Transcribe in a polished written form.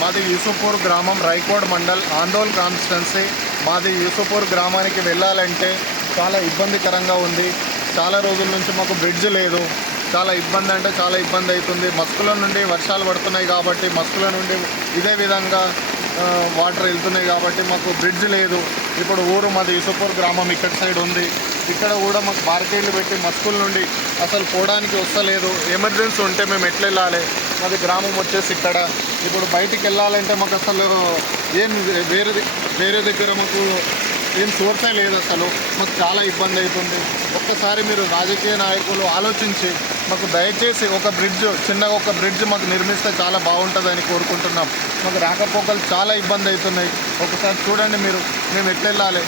మాది యూసుఫ్పూర్ గ్రామం, రైకోడ్ మండల్, ఆందోళ్ కాన్స్టిట్యున్సీ. మాది యూసుఫ్పూర్ గ్రామానికి వెళ్ళాలంటే చాలా ఇబ్బందికరంగా ఉంది. చాలా రోజుల నుంచి మాకు బ్రిడ్జ్ లేదు. చాలా ఇబ్బంది అంటే చాలా ఇబ్బంది అవుతుంది. మస్కుల నుండి వర్షాలు పడుతున్నాయి కాబట్టి మస్కుల నుండి ఇదే విధంగా వాటర్ వెళ్తున్నాయి కాబట్టి మాకు బ్రిడ్జ్ లేదు. ఇప్పుడు ఊరు మాది యూసుఫ్పూర్ గ్రామం ఇక్కడ సైడ్ ఉంది. ఇక్కడ కూడా మాకు బార్కేడ్లు పెట్టి మస్కుల నుండి అసలు పోవడానికి వస్తలేదు. ఎమర్జెన్సీ ఉంటే మేము ఎట్లా వెళ్ళాలి? మాది గ్రామం వచ్చేసి ఇక్కడ. ఇప్పుడు బయటికి వెళ్ళాలంటే మాకు అసలు ఏం వేరే దగ్గర మాకు ఏం సోర్సే లేదు. అసలు మాకు చాలా ఇబ్బంది అవుతుంది. ఒక్కసారి మీరు రాజకీయ నాయకులు ఆలోచించి మాకు దయచేసి ఒక బ్రిడ్జ్, చిన్నగా ఒక బ్రిడ్జ్ మాకు నిర్మిస్తే చాలా బాగుంటుందని కోరుకుంటున్నాం. మాకు రాకపోకలు చాలా ఇబ్బంది అవుతున్నాయి. ఒకసారి చూడండి మీరు, మేము ఎట్లా వెళ్ళాలి?